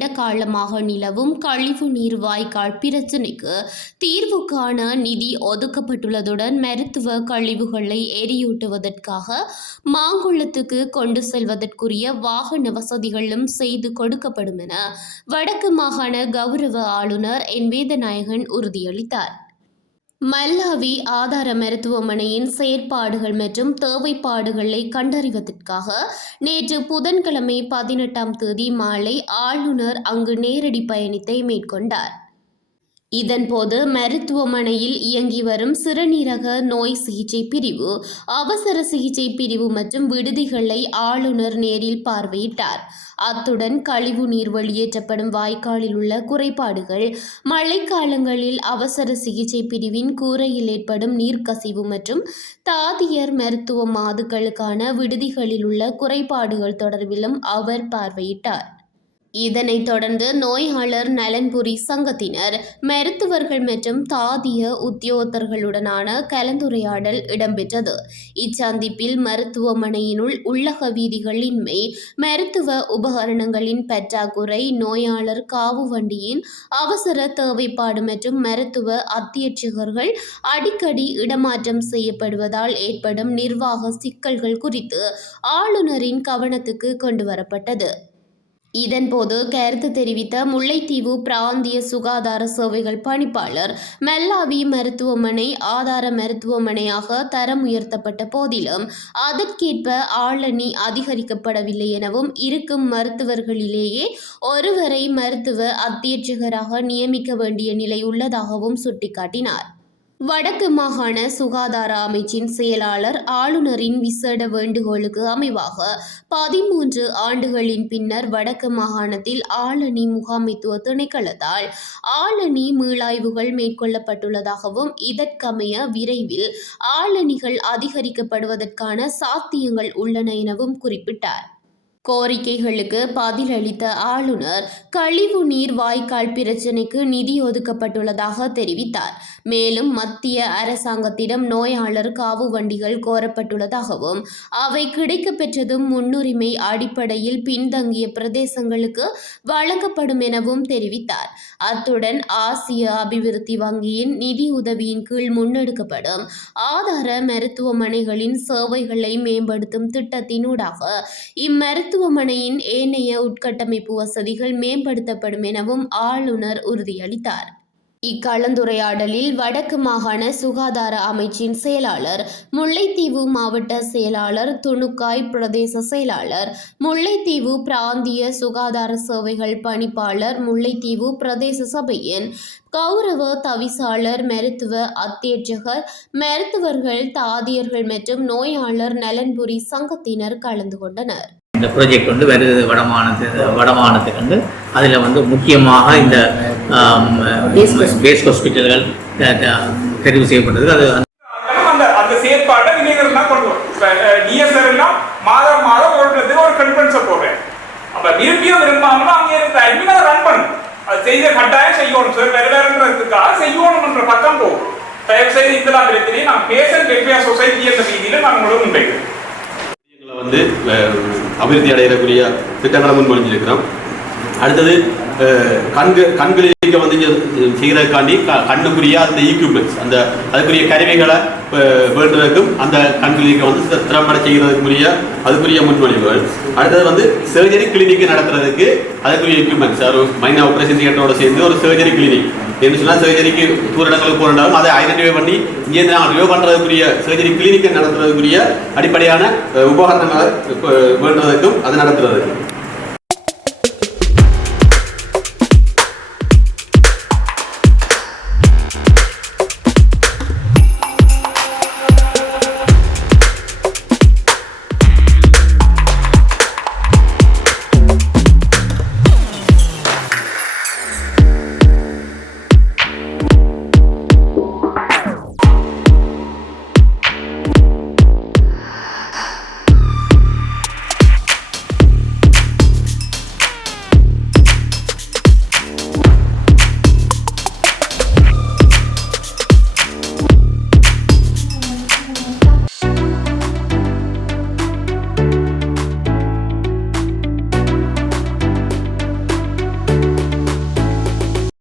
நீண்ட காலமாக நிலவும் கழிவு நீர் வாய்க்கால் பிரச்சினைக்கு தீர்வு காண நிதி ஒதுக்கப்பட்டுள்ளதுடன் மருத்துவ கழிவுகளை எரியூட்டுவதற்காக மாங்குளத்துக்கு கொண்டு செல்வதற்குரிய வாகன வசதிகளும் செய்து கொடுக்கப்படும் என வடக்கு மாகாண கௌரவ ஆளுநர் என் வேதநாயகன் உறுதியளித்தார். மல்லாவி ஆதார மருத்துவமனையின் செயற்பாடுகள் மற்றும் தேவைப்பாடுகளை கண்டறிவதற்காக நேற்று புதன்கிழமை 18ஆம் தேதி மாலை ஆளுநர் அங்கு நேரடி பயணத்தை மேற்கொண்டார். இதன்போது மருத்துவமனையில் இயங்கி வரும் சிறுநீரக நோய் சிகிச்சை பிரிவு, அவசர சிகிச்சை பிரிவு மற்றும் விடுதிகளை ஆளுநர் நேரில் பார்வையிட்டார். அத்துடன் கழிவு நீர் வெளியேற்றப்படும் வாய்க்காலில் உள்ள குறைபாடுகள், மழைக்காலங்களில் அவசர சிகிச்சை பிரிவின் கூரையில் ஏற்படும் நீர்க்கசிவு மற்றும் தாதியர் மருத்துவ மாதுக்களுக்கான விடுதிகளில் உள்ள குறைபாடுகள் தொடர்பிலும் அவர் பார்வையிட்டார். இதனைத் தொடர்ந்து நோயாளர் நலன்புரி சங்கத்தினர், மருத்துவர்கள் மற்றும் தாதிய உத்தியோகத்தர்களுடனான கலந்துரையாடல் இடம்பெற்றது. இச்சந்திப்பில் மருத்துவமனையினுள் உள்ளக வீதிகள் இன்மை, மருத்துவ உபகரணங்களின் பற்றாக்குறை, நோயாளர் காவு வண்டியின் அவசர தேவைப்பாடு மற்றும் மருத்துவ அத்தியட்சகர்கள் அடிக்கடி இடமாற்றம் செய்யப்படுவதால் ஏற்படும் நிர்வாக சிக்கல்கள் குறித்து ஆளுநரின் கவனத்துக்கு கொண்டுவரப்பட்டது. இதன்போது கருத்து தெரிவித்த முல்லைத்தீவு பிராந்திய சுகாதார சேவைகள் பணிப்பாளர், மல்லாவி மருத்துவமனை ஆதார மருத்துவமனையாக தரம் உயர்த்தப்பட்ட போதிலும் அதற்கேற்ப ஆளணி அதிகரிக்கப்படவில்லை எனவும், இருக்கும் மருத்துவர்களிலேயே ஒருவரை மருத்துவ அத்தியட்சகராக நியமிக்க வேண்டிய நிலை உள்ளதாகவும் சுட்டிக்காட்டினார். வடக்கு மாகாண சுகாதார அமைச்சின் செயலாளர் ஆளுநரின் விசேட வேண்டுகோளுக்கு அமைவாக 13 ஆண்டுகளின் பின்னர் வடக்கு மாகாணத்தில் ஆளணி முகாமைத்துவ திணைக்களத்தால் ஆளணி மீளாய்வுகள் மேற்கொள்ளப்பட்டுள்ளதாகவும், இதற்கமைய விரைவில் ஆளணிகள் அதிகரிக்கப்படுவதற்கான சாத்தியங்கள் உள்ளன எனவும் குறிப்பிட்டார். கோரிக்கைகளுக்கு பதிலளித்த ஆளுநர் கழிவு நீர் வாய்க்கால் பிரச்சினைக்கு நிதி ஒதுக்கப்பட்டுள்ளதாக தெரிவித்தார். மேலும் மத்திய அரசாங்கத்திடம் நோயாளர் காவு வண்டிகள் கோரப்பட்டுள்ளதாகவும், அவை கிடைக்கப்பெற்றதும் முன்னுரிமை அடிப்படையில் பின்தங்கிய பிரதேசங்களுக்கு வழங்கப்படும் எனவும் தெரிவித்தார். அத்துடன் ஆசிய அபிவிருத்தி வங்கியின் நிதியுதவியின் கீழ் முன்னெடுக்கப்படும் ஆதார மருத்துவமனைகளின் சேவைகளை மேம்படுத்தும் திட்டத்தினூடாக இம்மருத்துவமனையின் ஏனைய உட்கட்டமைப்பு வசதிகள் மேம்படுத்தப்படும் எனவும் ஆளுநர் உறுதியளித்தார். இக்கலந்துரையாடலில் வடக்கு மாகாண சுகாதார அமைச்சின் செயலாளர், முல்லைத்தீவு மாவட்ட செயலாளர், துணுக்காய் பிரதேச செயலாளர், முல்லைத்தீவு பிராந்திய சுகாதார சேவைகள் பணிப்பாளர், முல்லைத்தீவு பிரதேச சபையின் கௌரவ தவிசாளர், மருத்துவ அத்தியட்சகர், மருத்துவர்கள், தாதியர்கள் மற்றும் நோயாளர் நலன்புரி சங்கத்தினர் கலந்து கொண்டனர். இந்த ப்ராஜெக்ட் வந்து வருது வடமாகாணத்துக்கு வந்து அதில் வந்து முக்கியமாக இந்த பேஸ் ஹாஸ்பிட்டல்கள் தெரிவு செய்யப்பட்டது. அது அந்த செயற்பாட்டை நீங்கள் தான் கொண்டு வரும். டிஎஸ்ஆர் எல்லாம் மாதம் ஒரு கான்ஃபரன்ஸை போடுறேன். அப்போ விரும்பாமல் அங்கே இருந்த அட்மின் அதை ரன் பண்ணும். அது செய்த கட்டாயம் செய்யணும் சார், வேறுன்றதுக்காக செய்யணும்ன்ற பக்கம் போகும். தயவு செய்து இதெல்லாம் பிரச்சனையை நான் பேஷண்ட் வெல்ஃபேர் சொசைட்டி என்ற ரீதியில் நான் உங்களுக்கு முன்வைக்கிறேன். வந்து அபிவிருத்தி அடையக்கூடிய திட்டங்களை முன்மொழிஞ்சிருக்கிறோம். அடுத்தது கண்களுக்கு வந்து செய்கிறதுக்காண்டி கண்ணுக்குரிய அந்த ஈக்யூப்மெண்ட்ஸ், அந்த அதுக்குரிய கருவிகளை வேண்டுவதற்கும் அந்த கண்களுக்கு வந்து திறம்பட செய்கிறதுக்குரிய அதுக்குரிய முன்மொழிவுகள். அடுத்தது வந்து சர்ஜரி கிளினிக் நடத்துறதுக்கு அதுக்குரிய ஈக்யூப்மெண்ட்ஸ், மைனர் ஆப்ரேஷன் தியேட்டரோட சேர்ந்து ஒரு சர்ஜரி கிளினிக் என்று சொன்னால் சர்ஜரிக்கு தூரடங்களுக்கு போகிறாலும் அதை ஐடென்டிஃபை பண்ணி இங்கே ரிவ்யூ பண்ணுறதுக்குரிய சர்ஜரி கிளினிக்கை நடத்துறதுக்குரிய அடிப்படையான உபகரணங்களை வேண்டுவதற்கும் அது நடத்துறதுக்கு